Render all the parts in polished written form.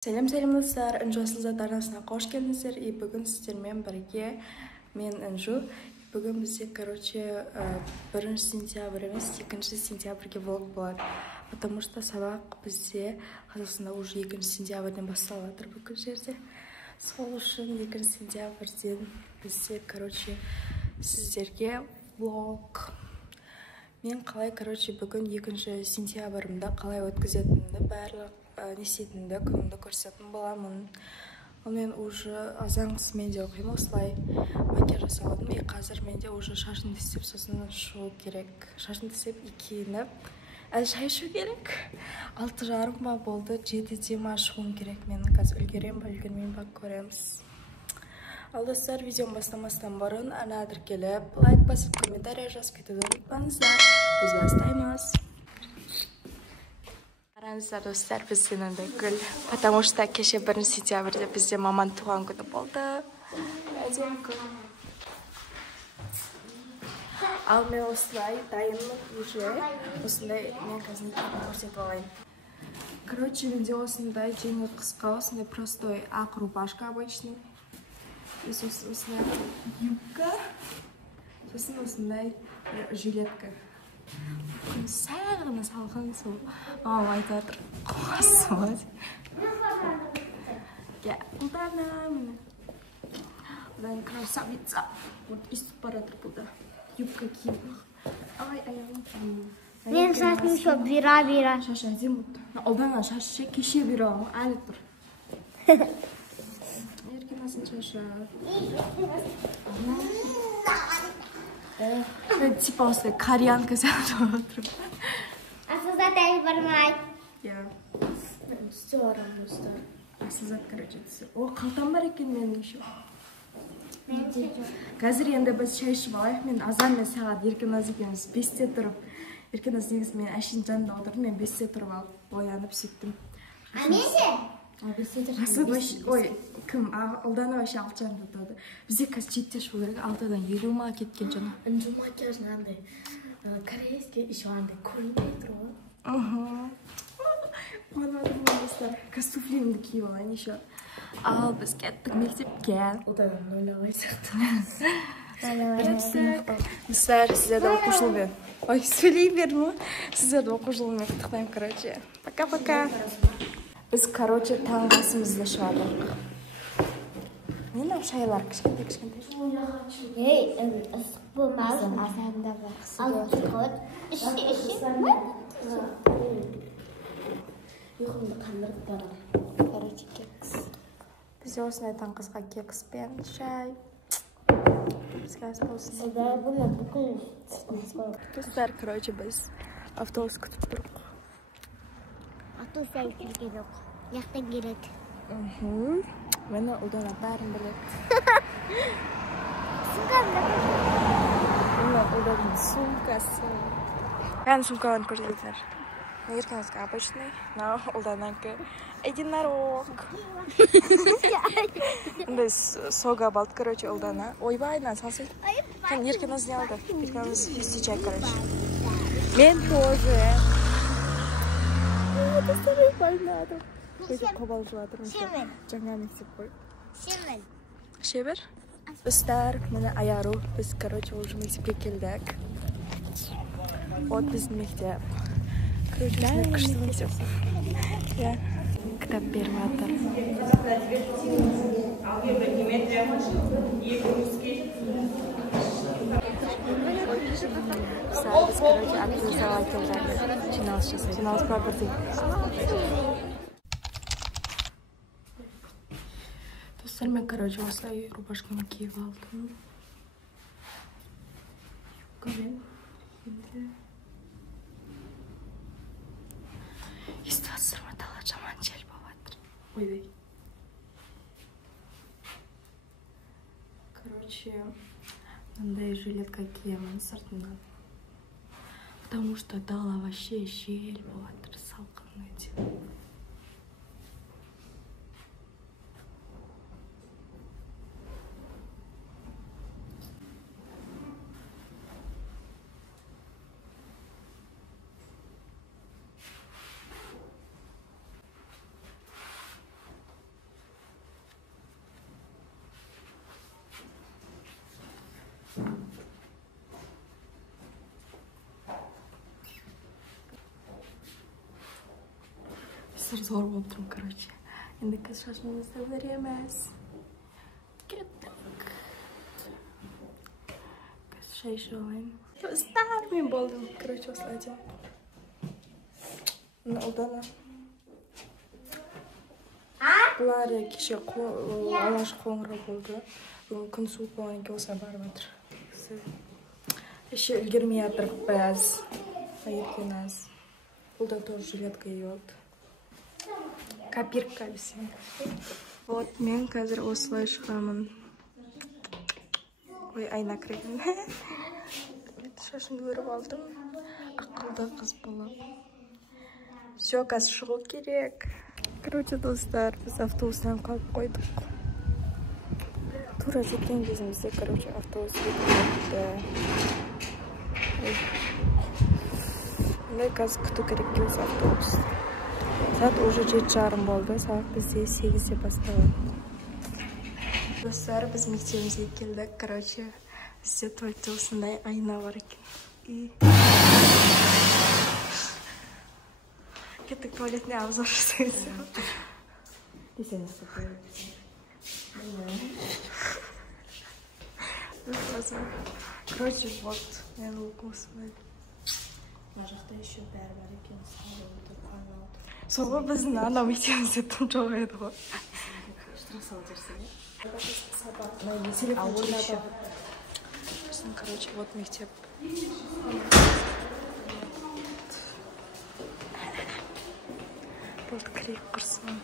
Сәлем достар, Інжу Асылзат арнасына қош келдіңіздер. И бүгін сіздермен бірге мен Інжу. Бүгін бізде, 1 сентябрь емес, 2 сентябрьге влог болады. Потому что сабақ бізде Қазақстанда уже 2 сентябрьден басталып жатыр бүкіл жерде. Сол үшін 2 сентябрьден бізде, сіздерге влог. Мен қалай, бүгін 2 сентябрьімді қалай өткізетінімді барлық несетінді күнімді көрсететін боламын. Мен уже азан қысымен де оқимын, осылай макияж жасап алдым. Қазір менде уже шашын тістеп, сосын шығу керек. Шашын тістеп, киініп, шай ішу керек. 6:30 ба болды, 7-де ма шығуым керек. Мен қазір үлгерем ба, үлгермеймін ба көреміз. Ал достар, видеоны бастамастан бұрын тіркеліп, лайк басып, комментарий жазып кетуді ұмытпаңыздар. Біз бастаймыз. Қараңыздар достар, бізден ондай гүл. Потому что кеше 1 сентябрьде бізде маман туған күні болды. Ал мен осылай дайынмын уже. Осындай мен қазір некені көрсетіп алайын. Менде осындай жеңіл қысқа, осындай простой ақ рубашка обычный. И осындай юбка. Сосын осындай жилетка. Сағына салқын сол. Айтып жатыр. Қоқасы болады. Ұлдана мені. Ұлдан красавица. Үстіп баратыр бұлда. Юбка киіп. Аяғым. Мен шашым шо бира. Шашы әдем бұлды. Ұлдана шашы кеше бира әлі тұр. Еркенасын шашы. Типа осылай кореянка сияқты отырып. Асылзат әлі бармай. Түсте барам достар. Асылзат, О, қалтам бар екен менің еще. Қазір енді біз шай ішіп алайық. Мен азан мен сағат Еркеназ екенбіз 5-те тұрып. Еркеназ негізі мен әшейін жанында отырдым. Мен 5-те тұрып алып, оянып сөйттім. А мен ше? Ой, кім? Ұлдана вообще 6:30 тұрды. Бізде қазір 7-те шығу керек, 6-дан 50 ма кеткен жаңа. Інжу макияжын андай корейский еще андай көрінбей тұр ғой. Қуанадым достар. Туфлимді киіп алайын еще. Ал біз кеттік мектепке. Одан ойлабай сияқты. Достар, сіздерді оқу жылымен. Ой, сөйлей берме. Сіздерді оқу жылымен құттықтаймын, Пока-пока. Біз, таңғы асымызды шығардық. Мен шайлар кішкентай. Ей, ысық болмасын. Азанда бақсы. Ал тұқыт. Ұйқымды қандырып барам. Кекс. Бізде осындай таңқызға кекс пен шай. Бізге аз болсын. Сәді бұны бүкіл. Достар, біз автобус күтіп тұрық. Автобус әйтілген жоқ. Яқтан келеді. Мені ұлдана бәрін біледі. Сумкамда бар. Мені ұлданың сумкасы. Мен сумкаларын көрсетіңіздер. Еркеназға обычный, но ұлданакі единорог. Ондай сога балды, ұлдана. Ойбайынан салсын. Еркеназ не алды. Еркеназ фистичай, Мен тоже. Достар, ойбайнады. Көйтіп қобал жылатырмыз. Жаңа мектеп қой. Шебер? Достар, мені аяру. Біз, уже мектепке келдік. Вот біздің мектеп. Біздің күшті мектеп. Кітап беріп жатыр. Біз, активный зала келдік. Жиналыс жасай. Жиналыс пробірдей. Достар, мен, осылай рубашканы киіп алдым. Юбкамен. Естіп атсыр ма, тала жаман жел болып жатыр. Ойбай. Мындай жилетка киемін сыртынан. Потому что дала вообще жел болып жатыр, салқын өте. Сыр зор болып тұрмын, короче. Енді қыз шашымызды береміз. Кеттік. Қыз шай ішуін. Достар, мен болдым. Короче, осылай дем. Ұлдана. Бұлар кеше алаш қоңыры болды. Күн суық болған екен осылай барып жатыр. Еще үлгермей жатырық біраз. Ертең аз. Бұл да тоже жилетка ет. Копирка бізге. Вот, мен қазір осылай шығамын. Ой, айна кіреген. Шашымды өріп алдым. Ақылды қыз болып. Все, қазір шығу керек. Короче, достар, біз автобустан қалып қойдық. Тура жеткен кезімізде, короче, автобус кетті. Қазір күту керек келсе автобус. Saat уже 7:30 болды, сағат бізде 8-де басталады. Достар, біз мектебімізге келдік. Короче, бізде туалетте осындай айна бар екен. Кеттік туалетіне обзор жасаймыз. Короче, вот, мен лукым осындай. Мына жақта еще бәрі бар екен. Соңғы біздің анау мектебімізде тым жоқ еді ғой. Короче, вот мектеп. Болды крейіп құрсын.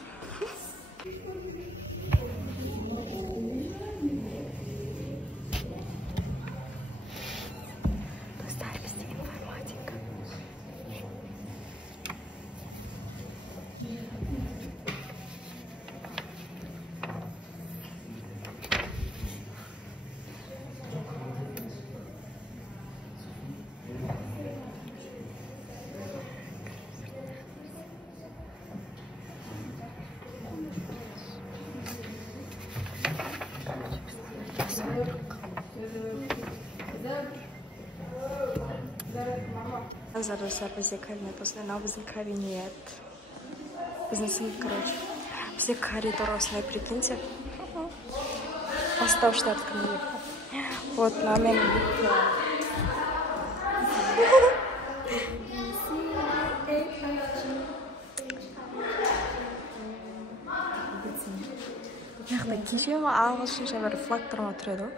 Достар, бізде информатика. Зараз бізде кабинет, осындай біздің кабинет. Біздің сынып, короче. Бізде коридор осындай, прикиньте. Бастауыштар кімде. Вот, намен. Яқта кеше ма ағылшынша бір флагтар ма тұрады ғой?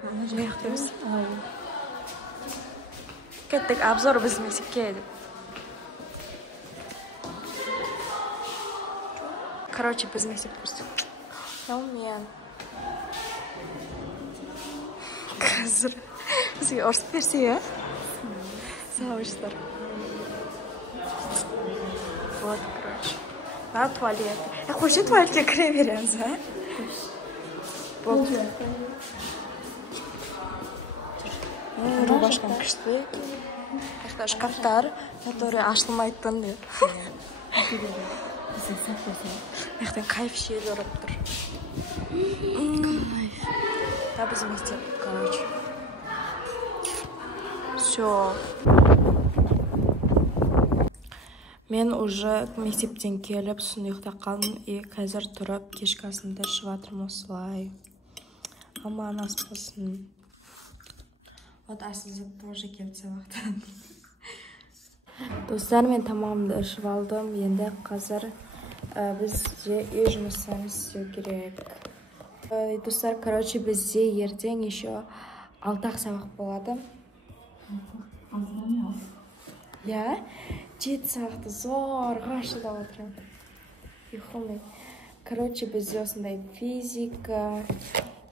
Яқта біз. Кеттік обзор біздің мектепке еді. Короче, біз мектеп көрсетіп. Мен. Қазір бізге ұрсып берсе, е? Сауыштар. Вот, короче. На туалет. Қойшы туалетке кіре береміз, а? Болды. Рубашкам күшті. Яқта шкафтар, которые ашылмайтын деп. Яқтан кайф шел ұрып тұр. Да, біз мектеп, короче. Все. Мен уже мектептен келіп, сұны ұйықтаққаным, қазір тұрып, кешкі асымда ішіп жатырмын осылай. Аман ас болсын. Вот Арсызып тоже келді сабақтан. Достар, мен тамамымды ішіп алдым. Енді қазір бізде үй жұмыстарын істеу керек. Достар, короче, бізде ертең еще 6 сабақ болады. Я 7 сабақты зорға шыдап отырамын. Ұйқылмай. Короче, бізде осындай физика,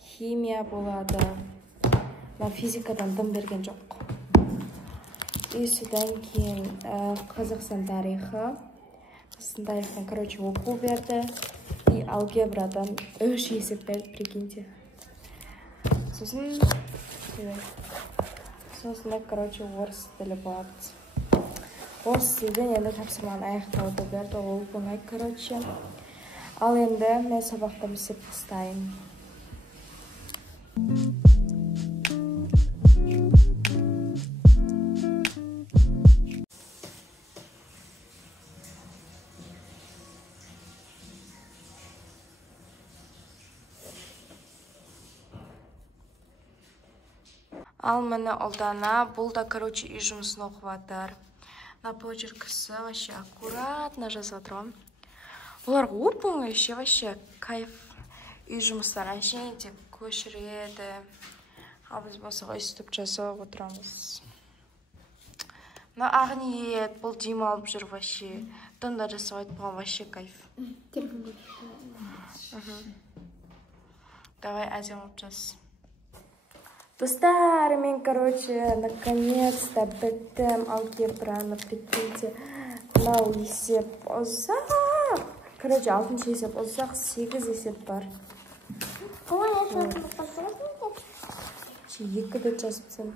химия болады. Мен физикадан дым берген жоқ. И содан кейін Қазақстан тарихы. Қазақстан тарихын, короче, оқу берді. И алгебрадан 3 есеп берді, прикиньте. Сосын, короче, орыс тілі болады. Орыс тілден енді тапсырманы аяқтауды берді, ол оңай, короче. Ал енді мен сабақта істеп бастайын. Ал міне Ұлдана, бұл да, короче, үй жұмысын оқып жатыр. На почеркісі вообще аккуратно жазып отырмын. Оларға оп-оңай вообще кайф. Үй жұмыстарын әшейін тек көшіреді. Ал біз болса өйстіп жасап отырамыз. Мына Ақниет, бұл демалып жүр вообще. Тыңда жасап айтпаған вообще кайф. Давай әдем олып жаз. Достар, мен, короче, наконец-то біттім алгебраны, прикиньте. Мынау есеп ұзақ. Короче, 6-шы есеп ұзақ, 8 есеп бар. Ой, я что-то посмотрите. 2 бет жазыпсың.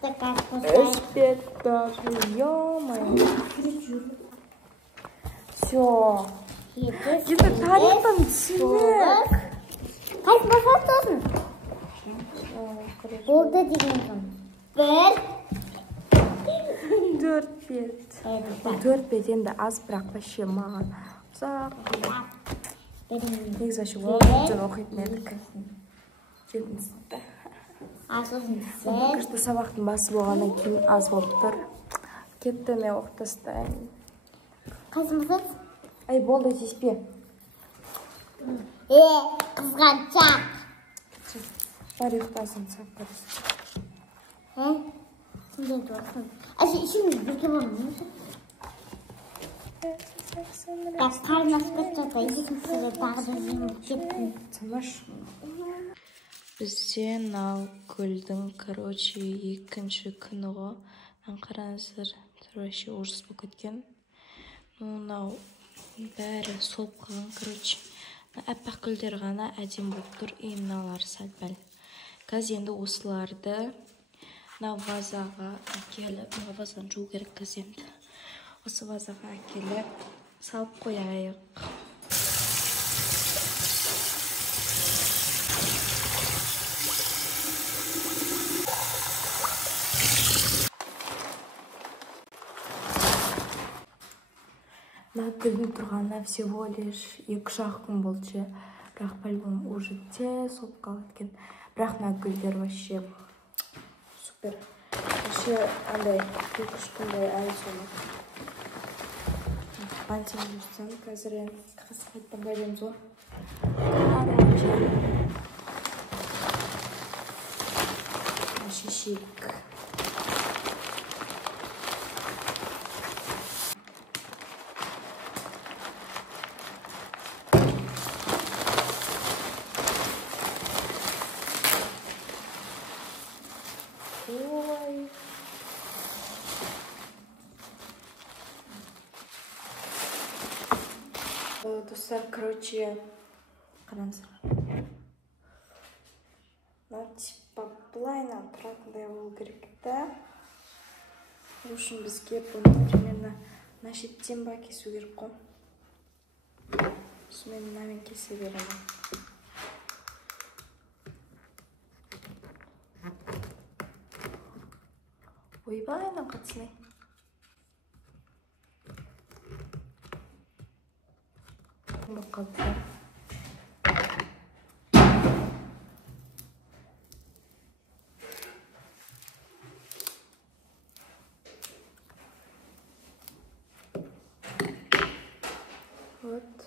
Такая 3 бет даже, ё-моё. Всё. Это тарихтан түсінік. Kaç basıyorsun? Orada dinliyorum. 4 бет. 4 бет енді аз, бірақ вообще маған ұзақ. Негізі вообще оңайдан оқитын едік. Жетінсізді. Күшті сабақтың басы болғаннан кейін аз болып тұр. Кетті мен оқып тастайын. Қайсымыз? Ай, болды, тиіспе. Қызғаншақ. Бар ұйықтасын, сап көріс. Сенден тұрасың. Şimdi бірге болмын. Қарын асып жатса, екіншісі тағы да жеңіп кеттім. Тамаш. Бізде нау көлдің, короче, екінші күні ғой. Қараңыздар, вообще ужас болып кеткен. Мынау бәрі солып қалған, короче. Әппақ гүлдер ғана әдем болып тұр, мыналар сәл-пәл. Қазір енді осыларды вазаға әкеліп, вазаны жуу керек қазір енді. Осы вазаға әкеліп, салып қояйық. Гүлдің тұрғанына всего лишь 2-ақ күн болды. Бірақ по-любому уже тез солып қалып кеткен. Бірақ гүлдер вообще супер. Вообще андай 2-3 күнде әлі солып. Бантин жүрсем, қазір енді қасқайттан бәлеміз ғой. Вообще шик. Ой. Достар, короче, қараңыздар. Типа былайна тұратындай болу керек та. В общем, бізге бұны примерно на шеттен ба кесу керек қой. Мен мынамен кесе беремін. Ойбай, қатысынай. Бұл қалды. Вот.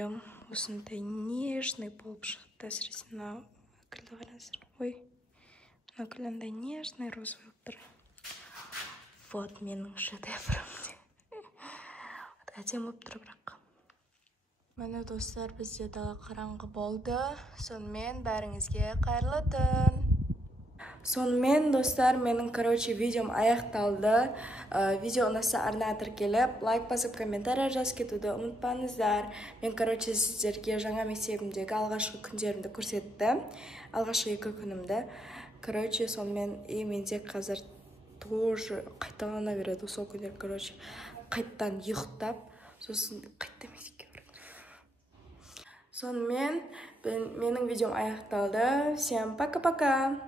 прям осындай нежный болып шықты. Әсіресе мына гүлді қараңыздар. Ой, мына гүл андай нежный розовый болып тұр. Вот менің шедеврім. Әдемі болып тұр бірақ. Міне достар, бізде дала қараңғы болды. Сонымен бәріңізге қайырлы түн. Сонымен достар, менің видеом аяқталды. Видео ұнаса арна тіркеліп, лайк басып, комментарий жазып кетуді ұмытпаңыздар. Мен сіздерге жаңа мектебімдегі алғашқы күндерімді көрсетті. Алғашқы 2 күнімді. Сонымен менде қазір тоже қайталана береді сол күндер. Қайттан ұйықтап, сосын қайтта мектепке барамын. Сонымен менің видеом аяқталды. Всем пока-пока.